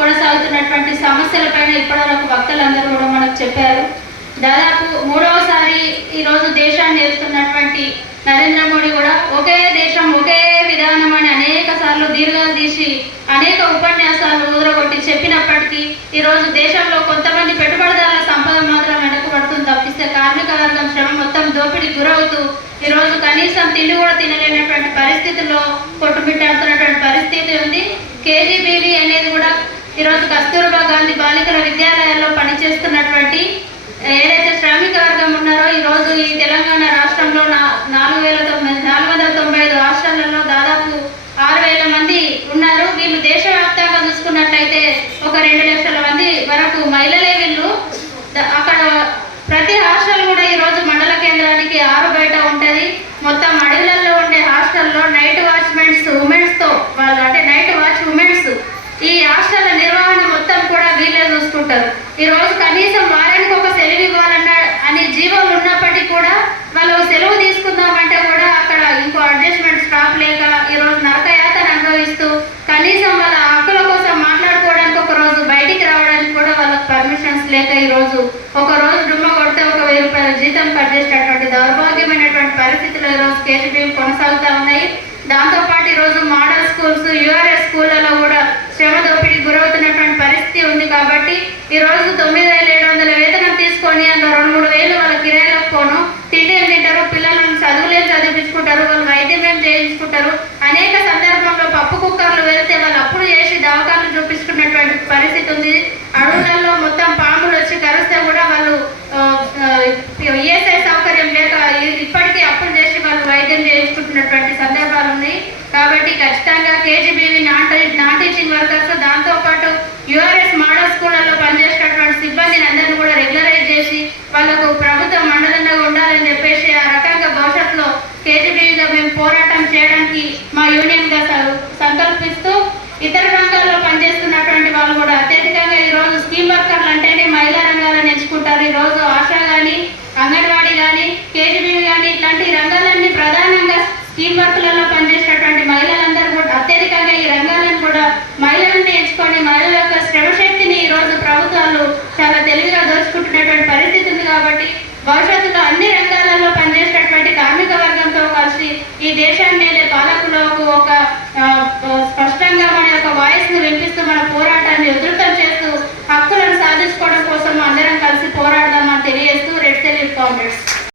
కొనసాగుతున్నటువంటి సమస్యలపైన ఇప్పటివరకు వక్తలందరూ కూడా మనకు చెప్పారు. దాదాపు మూడవసారి ఈరోజు దేశాన్ని ఏలుతున్నటువంటి నరేంద్ర మోడీ కూడా ఒకే దేశం ఒకే విధానం అని అనేక సార్లు దీర్ఘాలు తీసి అనేక ఉపన్యాసాలు ఊదరగొట్టి చెప్పినప్పటికీ ఈరోజు దేశంలో కొంతమంది పెట్టుబడిదారుల సంపద మాత్రం వెనకబడుతుంది తప్పిస్తే కార్మిక వర్గం శ్రమ మొత్తం దోపిడీకి గురవుతూ ఈరోజు కనీసం తిండి కూడా తినలేనటువంటి పరిస్థితుల్లో కొట్టుమిట్టాడుతున్నటువంటి పరిస్థితి ఉంది. కేజీబీవీ అనేది కూడా ఈరోజు కస్తూర్బా గాంధీ బాలికల విద్యాలయాల్లో పనిచేస్తున్నటువంటి ఏదైతే శ్రామిక వర్గం ఉన్నారో ఈరోజు ఈ తెలంగాణ రాష్ట్రంలో 495 హాస్టళ్లలో దాదాపు 6,000 మంది ఉన్నారు. వీళ్ళు దేశవ్యాప్తంగా చూసుకున్నట్లయితే ఒక 2 లక్షల మంది వరకు మహిళలే వీళ్ళు. అక్కడ ప్రతి హాస్టల్ కూడా ఈరోజు మండల కేంద్రానికి 6 బయట ఉంటుంది. మొత్తం అడవులలో ఉండే హాస్టల్లో నైట్ వాచ్మెన్స్ ఉమెన్స్తో వాళ్ళు అంటే నైట్ వాచ్ ఉమెన్స్ ఈ హాస్టల్ నిర్వహణ మొత్తం కూడా వీళ్ళే చూసుకుంటారు. ఈరోజు కనీసం వారానికి ఒక సెలవు ఇవ్వాలన్న అని జీవోలు ఉన్నప్పటికీ కూడా వాళ్ళు సెలవు తీసుకుందామంటే కూడా అక్కడ ఇంకో అడ్జస్ట్మెంట్ స్టాఫ్ లేక ఈరోజు నరకయాతను అనుభవిస్తూ కనీసం వాళ్ళ హక్కుల కోసం మాట్లాడుకోవడానికి ఒక రోజు బయటికి రావడానికి కూడా వాళ్ళకి పర్మిషన్స్ లేక ఈరోజు ఒక రోజు డుమ్మ కొడితే ఒక 1000 రూపాయల జీతం కట్ చేసేటటువంటి దౌర్భాగ్యమైనటువంటి పరిస్థితులు ఈరోజు కేజీబీవీ కొనసాగుతూ ఉన్నాయి. దాంతోపాటు ఈరోజు మోడల్ స్కూల్స్ యూఆర్ఎస్ స్కూళ్ళలో కూడా శ్రమ దోపిడీకి గురవుతున్నటువంటి పరిస్థితి ఉంది. కాబట్టి ఈరోజు 9,700 వేతనం తీసుకొని అందులో 2-3 వాళ్ళ కిరాయిలకు పోను తిండి ఏం తింటారు, పిల్లలను చదువులేం చదివించుకుంటారు, వాళ్ళు వైద్యం ఏం చేయించుకుంటారు. అనేక సందర్భంలో పప్పు కుక్కర్లు వెళ్తే వాళ్ళు అప్పుడు చేసి దవాఖానలు చూపించుకున్నటువంటి పరిస్థితి ఉంది. అడవులలో మొత్తం పాములు వచ్చి కరిస్తే కూడా వాళ్ళు ఈఎస్ఐ సౌకర్యం లేక ఇప్పటికీ అప్పులు చేసి వాళ్ళు వైద్యం చేయించుకుంటున్నటువంటి సందర్భాలు ఉన్నాయి. కాబట్టి ఖచ్చితంగా కేజీబీవీ నాన్ టీచింగ్ వర్కర్స్ దాంతోపాటు యూఆర్ఎస్ మోడల్ స్కూళ్ళలో పనిచేసేటటువంటి సిబ్బందిని అందరినీ కూడా రెగ్యులరైజ్ చేసి వాళ్ళకు ప్రభుత్వం అండదండగా ఉండాలని చెప్పేసి ఆ రకంగా భవిష్యత్తులో కేజీబీవీగా మేము పోరాటం చేయడానికి మా యూనియన్గా సంకల్పిస్తూ ఇతర రంగాల్లో పనిచేస్తున్నటువంటి వాళ్ళు కూడా అత్యధికంగా ఈరోజు స్కీమ్ వర్కర్లు అంటేనే మహిళా రంగాలను ఎంచుకుంటారు. ఈరోజు ఆశా కానీ అంగన్వాడీ కానీ కేజీబీవీ కానీ ఇట్లాంటి రంగాలన్నీ ప్రధానంగా స్కీమ్ వర్క్లలో పనిచేసేటటువంటి మహిళలందరూ కూడా అత్యధికంగా ఈ రంగాలను కూడా మహిళలను ఎంచుకొని మహిళల యొక్క శ్రమశక్తిని ఈరోజు ప్రభుత్వాలు చాలా తెలివిగా దోచుకుంటున్నటువంటి పరిస్థితి ఉంది. కాబట్టి భవిష్యత్తులో